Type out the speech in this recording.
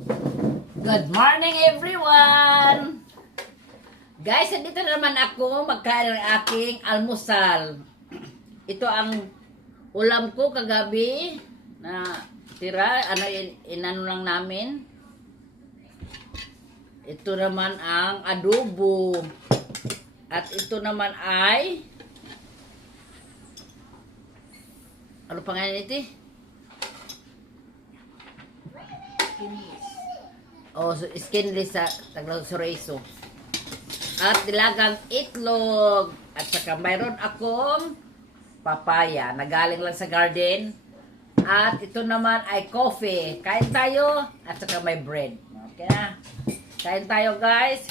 Good morning everyone! Guys, dito na naman ako magkain ng aking almusal. Ito ang ulam ko kagabi na tira, inano lang namin. Ito naman ang adobo. At ito naman ay ano pangalan ito? Oh, so skinless sa Tagalog Soraiso. At dilagang itlog. At saka mayroon akong papaya na galing lang sa garden. At ito naman ay coffee. Kain tayo. At saka may bread. Okay na. Kain tayo guys.